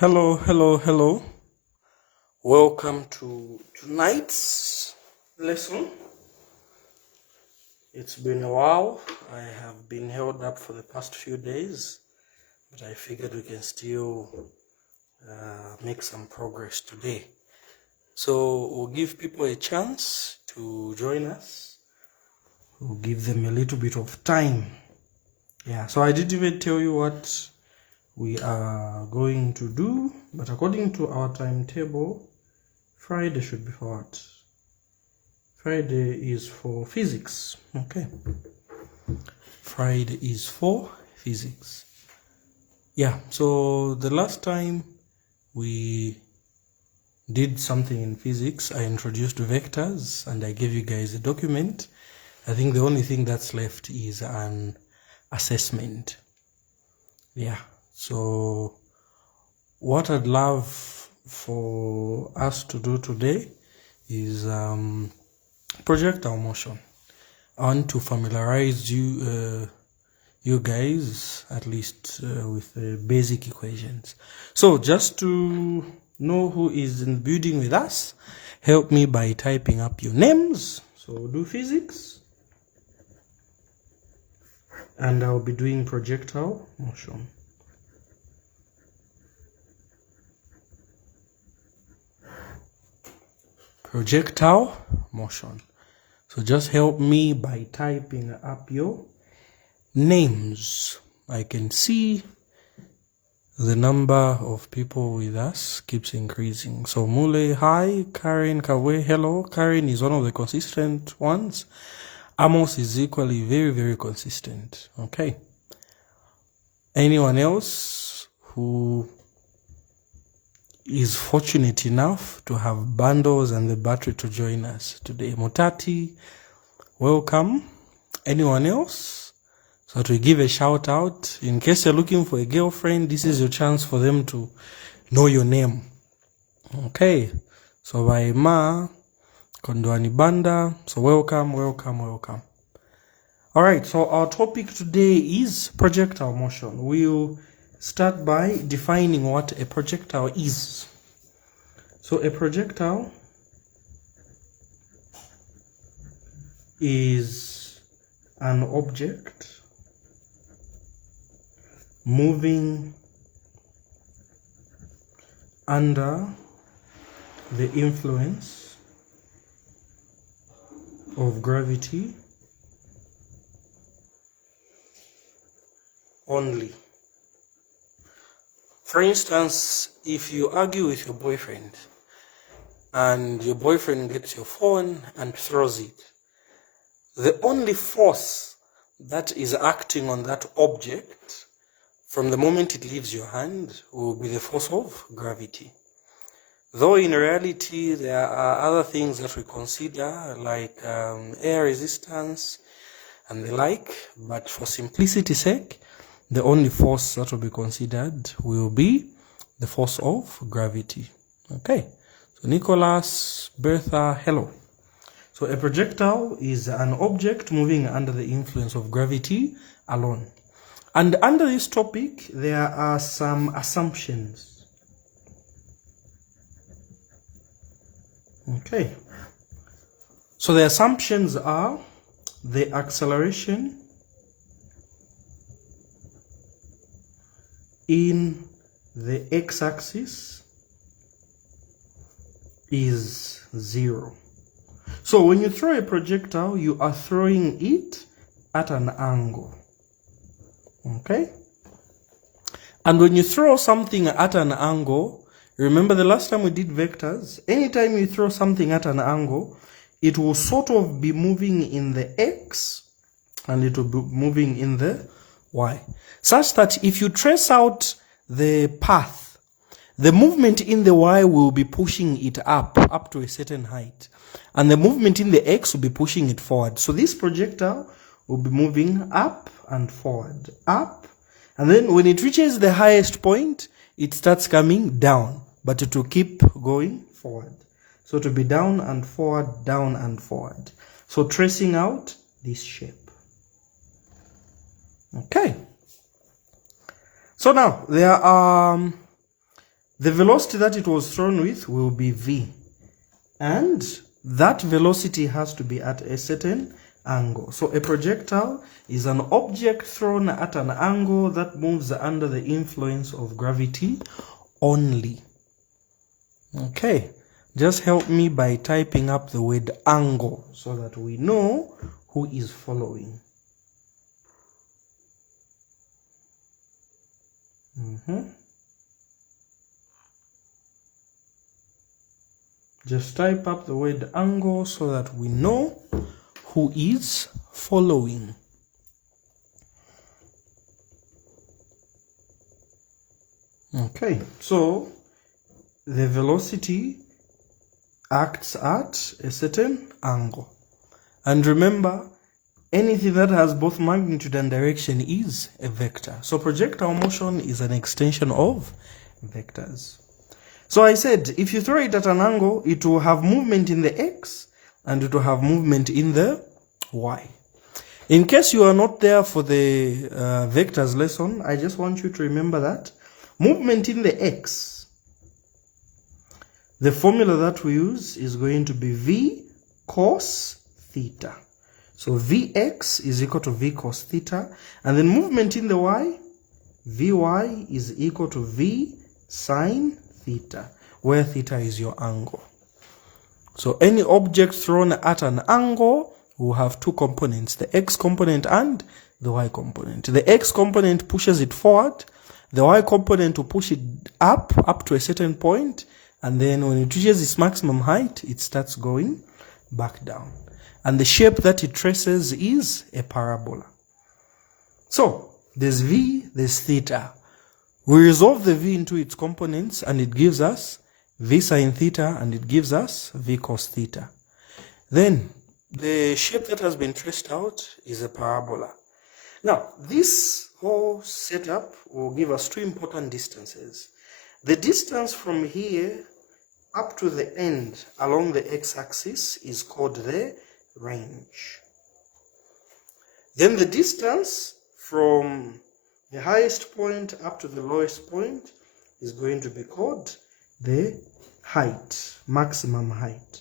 Hello, hello, hello. Welcome to tonight's lesson. It's been a while. I have been held up for the past few days, but I figured we can still make some progress today. So we'll give people a chance to join us. We'll give them a little bit of time. Yeah, so I didn't even tell you what we are going to do, but according to our timetable, Friday should be for what? Friday is for physics. Okay. Friday is for physics. Yeah, so the last time we did something in physics, I introduced vectors and I gave you guys a document. I think the only thing that's left is an assessment. Yeah, so what I'd love for us to do today is projectile motion. I want to familiarize you guys at least with the basic equations. So just to know who is in the building with us, help me by typing up your names. So we'll do physics and I'll be doing projectile motion. Projectile motion. So just help me by typing up your names. I can see the number of people with us keeps increasing. So Mule, hi. Karen Kawe, hello. Karen is one of the consistent ones. Amos is equally very, very consistent. Okay. Anyone else who is fortunate enough to have bundles and the battery to join us today? Mutati, welcome. Anyone else? So to give a shout out, in case you're looking for a girlfriend, this is your chance for them to know your name. Okay. So Vaima, Kondwani Banda. So welcome, welcome, welcome. All right. So our topic today is projectile motion. We'll start by defining what a projectile is. So a projectile is an object moving under the influence of gravity only. For instance, if you argue with your boyfriend and your boyfriend gets your phone and throws it, the only force that is acting on that object from the moment it leaves your hand will be the force of gravity. Though in reality there are other things that we consider like air resistance and the like, but for simplicity's sake, the only force that will be considered will be the force of gravity. Okay, so Nicholas, Bertha, hello. So a projectile is an object moving under the influence of gravity alone. And under this topic, there are some assumptions. Okay. So the assumptions are the acceleration in the x-axis is 0. So when you throw a projectile, you are throwing it at an angle. Okay? And when you throw something at an angle, remember the last time we did vectors, anytime you throw something at an angle, it will sort of be moving in the x and it will be moving in the y. Such that if you trace out the path, the movement in the y will be pushing it up to a certain height. And the movement in the x will be pushing it forward. So this projectile will be moving up and forward, up. And then when it reaches the highest point, it starts coming down. But it will keep going forward. So to be down and forward, down and forward. So tracing out this shape. Okay. So now there are the velocity that it was thrown with will be v, and that velocity has to be at a certain angle. So a projectile is an object thrown at an angle that moves under the influence of gravity only. Okay, just help me by typing up the word angle so that we know who is following. Just type up the word angle so that we know who is following. Okay, so the velocity acts at a certain angle. And remember, anything that has both magnitude and direction is a vector. So projectile motion is an extension of vectors. So I said, if you throw it at an angle, it will have movement in the x and it will have movement in the y. In case you are not there for the vectors lesson, I just want you to remember that movement in the x, the formula that we use is going to be v cos theta. So Vx is equal to V cos theta, and then movement in the y, Vy is equal to V sine theta, where theta is your angle. So any object thrown at an angle will have two components, the x component and the y component. The x component pushes it forward, the y component will push it up to a certain point, and then when it reaches its maximum height, it starts going back down. And the shape that it traces is a parabola. So there's v, there's theta. We resolve the v into its components and it gives us v sine theta and it gives us v cos theta. Then the shape that has been traced out is a parabola. Now this whole setup will give us two important distances. The distance from here up to the end along the x-axis is called the range. Then the distance from the highest point up to the lowest point is going to be called the height, maximum height.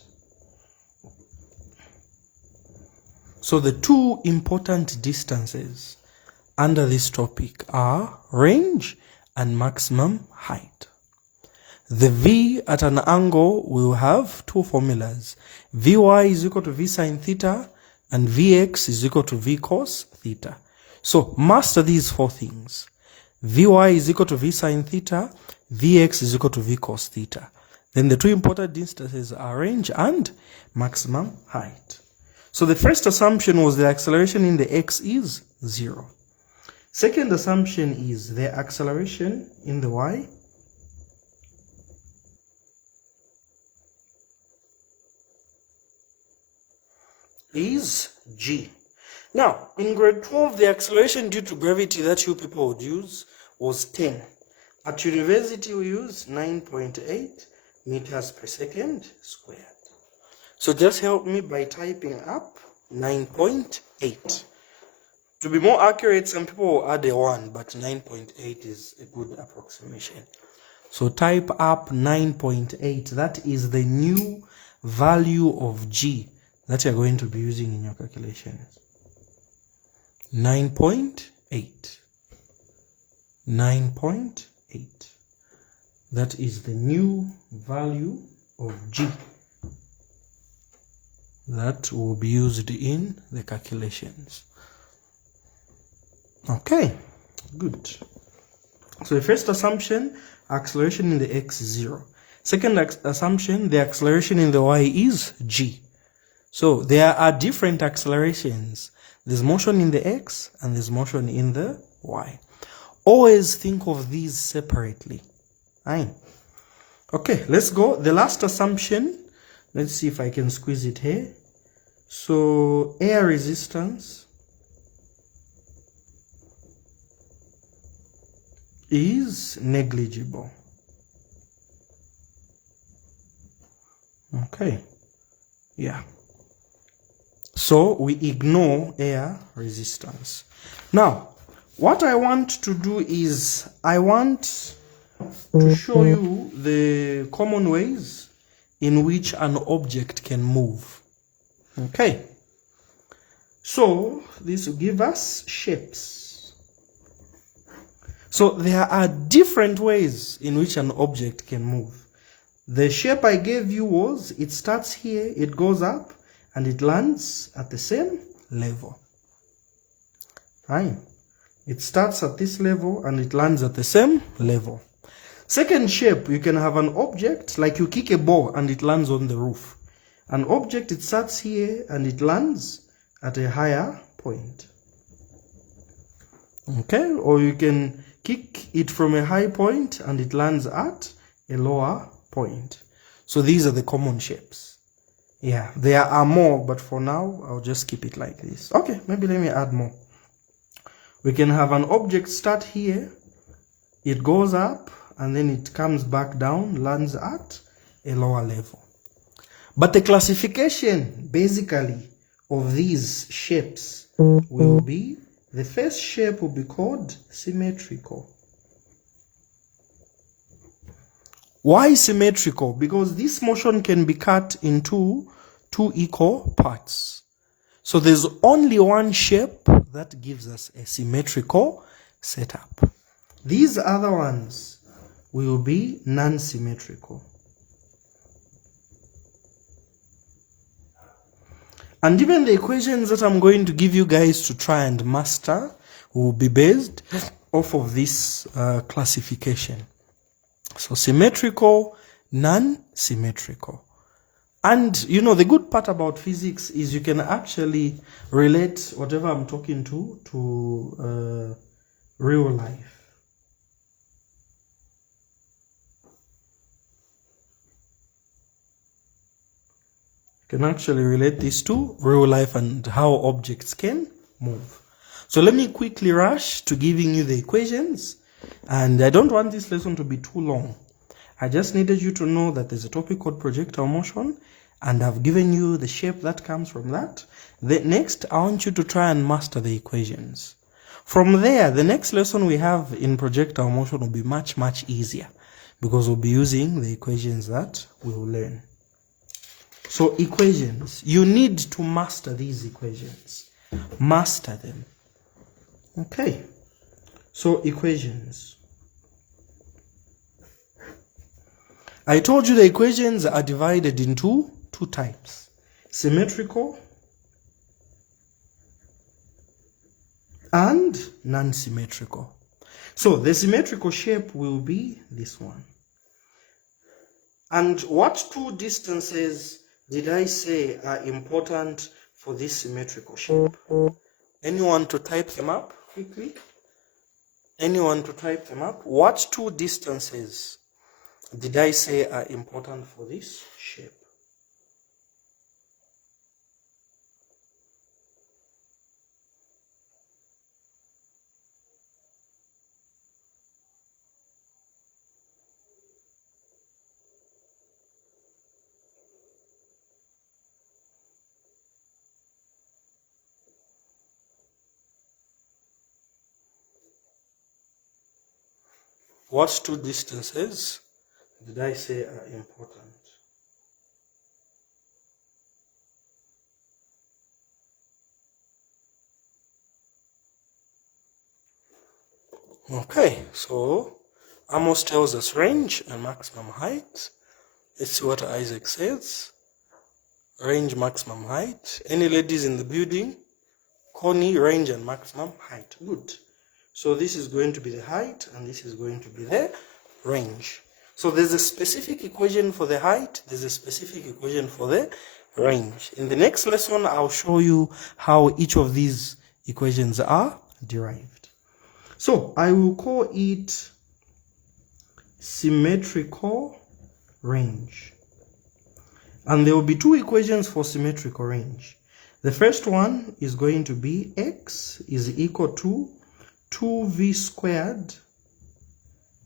So the two important distances under this topic are range and maximum height. The v at an angle will have two formulas. Vy is equal to v sine theta and vx is equal to v cos theta. So master these four things. Vy is equal to v sine theta, vx is equal to v cos theta. Then the two important distances are range and maximum height. So the first assumption was the acceleration in the x is 0. Second assumption is the acceleration in the y is g. Now, in grade 12, the acceleration due to gravity that you people would use was 10. At university, we use 9.8 meters per second squared. So just help me by typing up 9.8. To be more accurate, some people will add a 1, but 9.8 is a good approximation. So type up 9.8. That is the new value of g that you're going to be using in your calculations. 9.8. 9.8. That is the new value of g that will be used in the calculations. Okay, good. So the first assumption, acceleration in the x is 0. Second assumption, the acceleration in the y is g. So there are different accelerations. There's motion in the x and there's motion in the y. Always think of these separately. Fine. Okay, let's go. The last assumption, let's see if I can squeeze it here. So air resistance is negligible. Okay, yeah. So we ignore air resistance. Now, what I want to do is I want to show you the common ways in which an object can move. Okay, so this will give us shapes. So there are different ways in which an object can move. The shape I gave you was, it starts here, it goes up, and it lands at the same level. Fine. It starts at this level and it lands at the same level. Second shape, you can have an object, like you kick a ball and it lands on the roof. An object, it starts here and it lands at a higher point. Okay, or you can kick it from a high point and it lands at a lower point. So these are the common shapes. Yeah, there are more, but for now, I'll just keep it like this. Okay, maybe let me add more. We can have an object start here, it goes up, and then it comes back down, lands at a lower level. But the classification, basically, of these shapes will be, the first shape will be called symmetrical. Why symmetrical? Because this motion can be cut into two equal parts. So there's only one shape that gives us a symmetrical setup. These other ones will be non-symmetrical. And even the equations that I'm going to give you guys to try and master will be based off of this classification. So symmetrical, non-symmetrical. And you know, the good part about physics is you can actually relate whatever I'm talking to real life. You can actually relate this to real life and how objects can move. So let me quickly rush to giving you the equations. And I don't want this lesson to be too long. I just needed you to know that there's a topic called projectile motion, and I've given you the shape that comes from that. Next, I want you to try and master the equations. From there, the next lesson we have in projectile motion will be much, much easier, because we'll be using the equations that we will learn. So equations, you need to master these equations. Master them. Okay, so equations. I told you the equations are divided into two types, symmetrical and non-symmetrical. So the symmetrical shape will be this one. And what two distances did I say are important for this symmetrical shape? Anyone to type them up quickly? Anyone to type them up? What two distances did I say are important for this shape? What two distances did I say are important? Okay, so Amos tells us range and maximum height. Let's see what Isaac says. Range, maximum height. Any ladies in the building? Connie, range and maximum height. Good. So this is going to be the height and this is going to be the range. So there's a specific equation for the height, there's a specific equation for the range. In the next lesson, I'll show you how each of these equations are derived. So I will call it symmetrical range. And there will be two equations for symmetrical range. The first one is going to be x is equal to 2v squared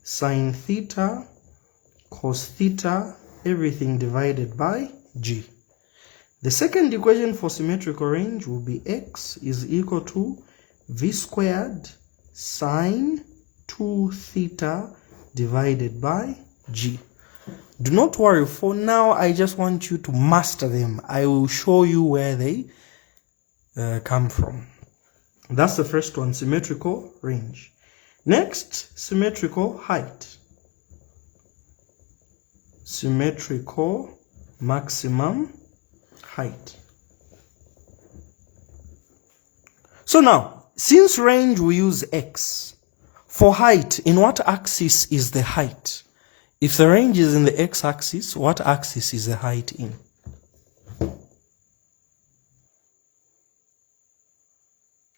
sine theta cos theta, everything divided by g. The second equation for symmetrical range will be x is equal to v squared sine 2 theta divided by g. Do not worry, for now I just want you to master them. I will show you where they come from. That's the first one, symmetrical range. Next, symmetrical height. Symmetrical maximum height. So now, since range we use x, for height, in what axis is the height? If the range is in the x-axis, what axis is the height in?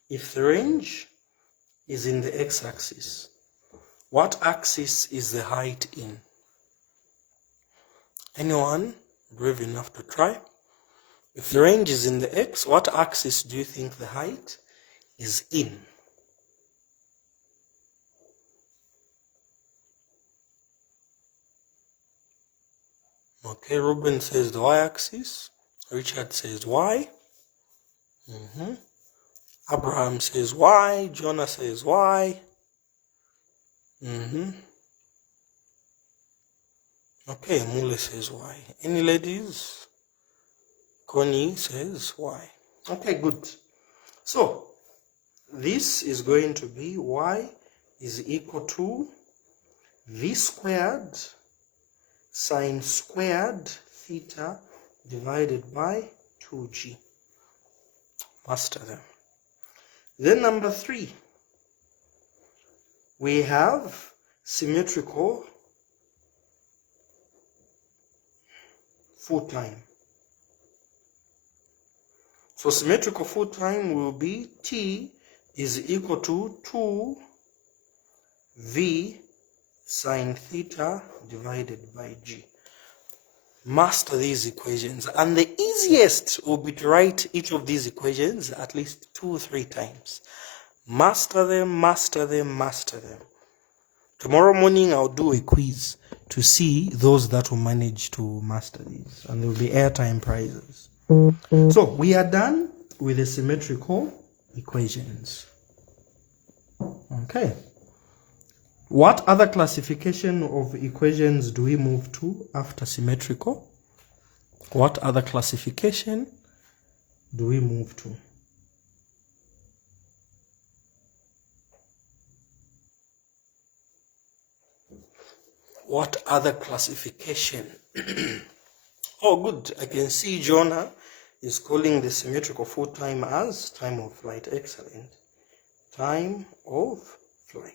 If the range is in the x-axis, what axis is the height in? Anyone brave enough to try? If the range is in the x, what axis do you think the height is in? Okay, Ruben says the y-axis. Richard says y. Abraham says y. Jonah says y. Okay, Mule says y. Any ladies? Connie says y. Okay, good. So, this is going to be y is equal to v squared sine squared theta divided by 2g. Master them. Then number 3, we have symmetrical full time. So symmetrical full time will be t is equal to 2v sine theta divided by g. Master these equations, and the easiest will be to write each of these equations at least 2 or 3 times. Master them, master them, master them. Tomorrow morning I'll do a quiz to see those that will manage to master these, and there will be airtime prizes. So we are done with the symmetrical equations. Okay. What other classification of equations do we move to after symmetrical? What other classification do we move to? What other classification? Oh, good. I can see Jonah is calling the symmetrical full time as time of flight. Excellent. Time of flight.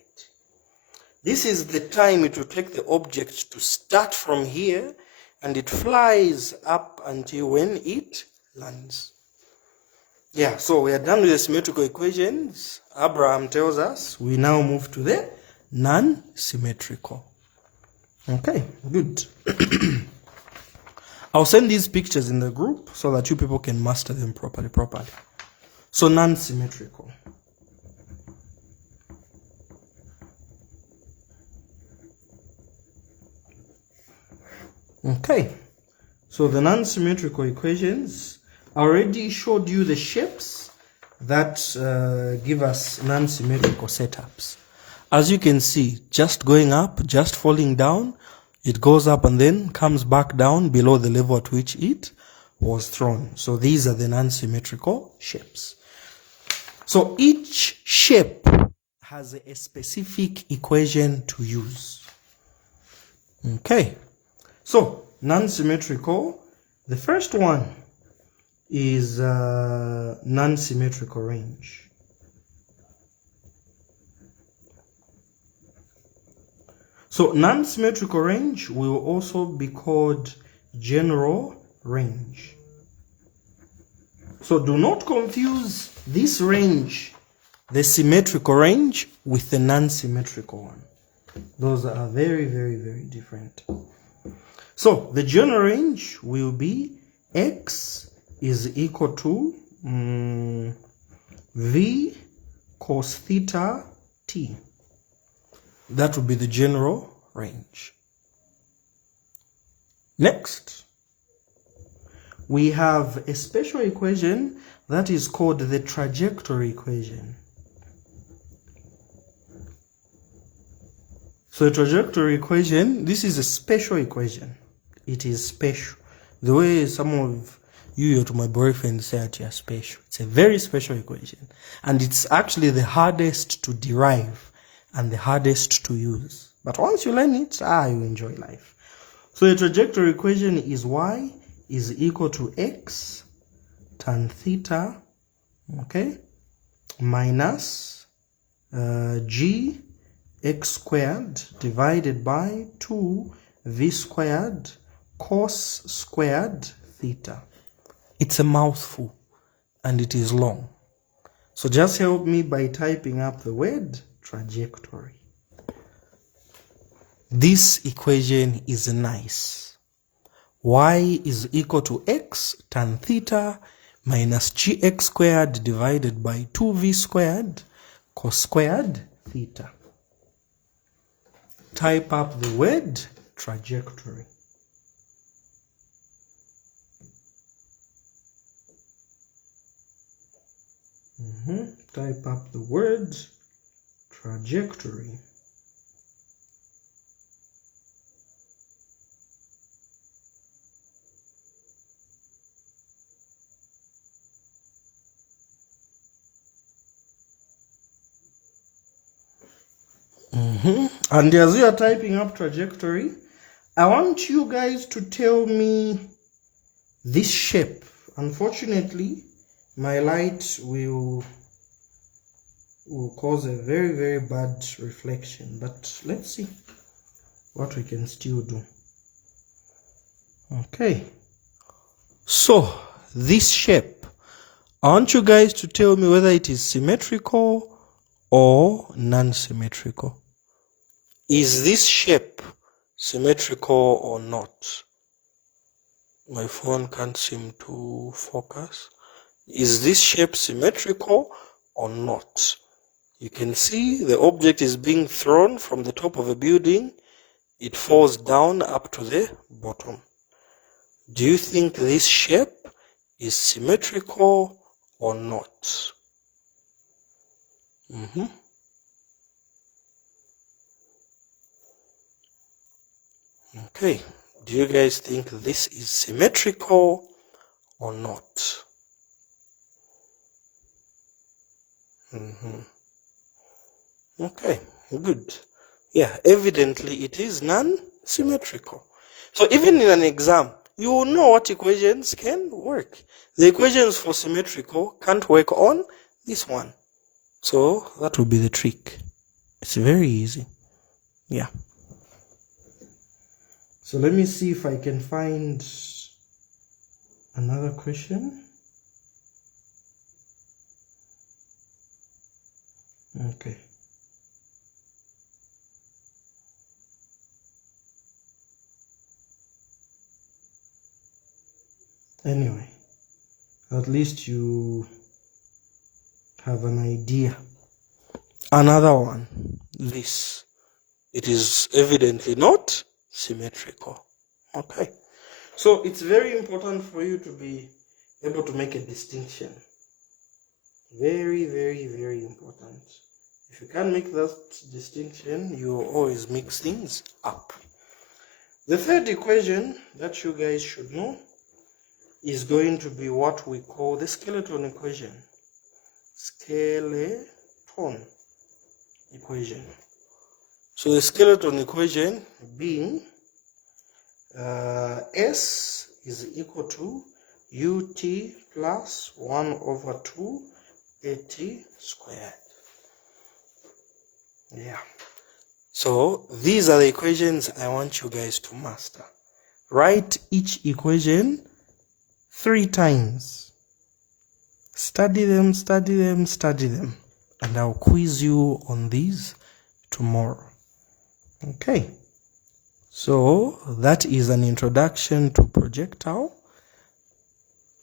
This is the time it will take the object to start from here, and it flies up until when it lands. Yeah, so we are done with the symmetrical equations. Abraham tells us we now move to the non-symmetrical. Okay, good. I'll send these pictures in the group so that you people can master them properly. So non-symmetrical. Okay, so the non-symmetrical equations, I already showed you the shapes that give us non-symmetrical setups. As you can see, just going up, just falling down, it goes up and then comes back down below the level at which it was thrown. So these are the non-symmetrical shapes. So each shape has a specific equation to use. Okay. So, non-symmetrical, the first one is non-symmetrical range. So, non-symmetrical range will also be called general range. So, do not confuse this range, the symmetrical range, with the non-symmetrical one. Those are very, very, very different. So the general range will be x is equal to v cos theta t. That will be the general range. Next, we have a special equation that is called the trajectory equation. So the trajectory equation, this is a special equation. It is special. The way some of you to my boyfriend say that you're special. It's a very special equation. And it's actually the hardest to derive and the hardest to use. But once you learn it, you enjoy life. So the trajectory equation is y is equal to x tan theta, okay, minus g x squared divided by 2v squared cos squared theta. It's a mouthful and it is long. So just help me by typing up the word trajectory. This equation is nice. Y is equal to x tan theta minus gx squared divided by 2v squared cos squared theta. Type up the word trajectory. Type up the word trajectory. And as you are typing up trajectory, I want you guys to tell me this shape. Unfortunately, my light will cause a very, very bad reflection. But let's see what we can still do. Okay. So, this shape, I want you guys to tell me whether it is symmetrical or non-symmetrical. Is this shape symmetrical or not? My phone can't seem to focus. Is this shape symmetrical or not? You can see the object is being thrown from the top of a building. It falls down up to the bottom. Do you think this shape is symmetrical or not? Okay, do you guys think this is symmetrical or not? Okay, good. Yeah, evidently it is non-symmetrical. So even in an exam, you will know what equations can work. The equations for symmetrical can't work on this one. So that will be the trick. It's very easy. Yeah. So let me see if I can find another question. Okay. Anyway, at least you have an idea. Another one, this. It is evidently not symmetrical. Okay. So it's very important for you to be able to make a distinction. Very, very, very important. If you can't make that distinction, you will always mix things up. The third equation that you guys should know is going to be what we call the skeleton equation. Skeleton equation. So the skeleton equation being S is equal to ut plus 1 over 2 at squared. Yeah. So these are the equations I want you guys to master. Write each equation 3 times. Study them, study them, study them. And I'll quiz you on these tomorrow. Okay. So that is an introduction to projectile.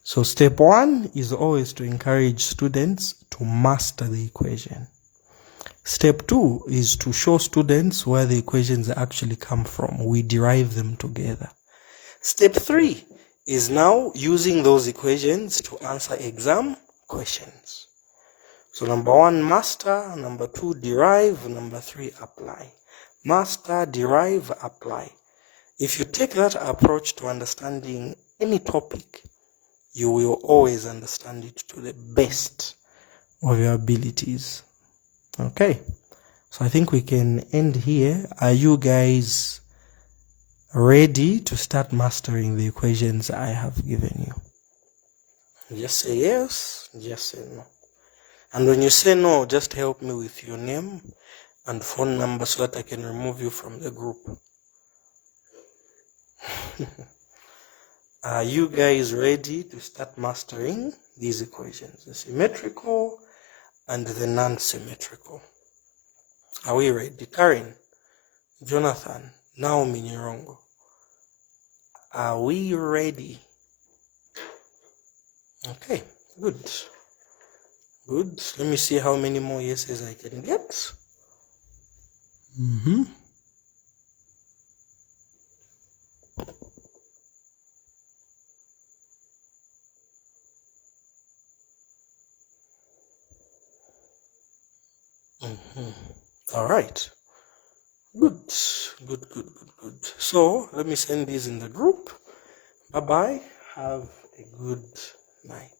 So step 1 is always to encourage students to master the equation. Step 2 is to show students where the equations actually come from. We derive them together. Step 3 is now using those equations to answer exam questions. So number 1, master. Number 2, derive. Number 3, apply. Master, derive, apply. If you take that approach to understanding any topic, you will always understand it to the best of your abilities. Okay, so I think we can end here. Are you guys ready to start mastering the equations I have given you? Just say yes, just say no. And when you say no, just help me with your name and phone number so that I can remove you from the group. Are you guys ready to start mastering these equations, the symmetrical and the non-symmetrical? Are we ready? Karen, Jonathan, Naomi Nyirongo, are we ready? Okay, good. Good. Let me see how many more yeses I can get. All right. Good. So let me send these in the group. Bye-bye. Have a good night.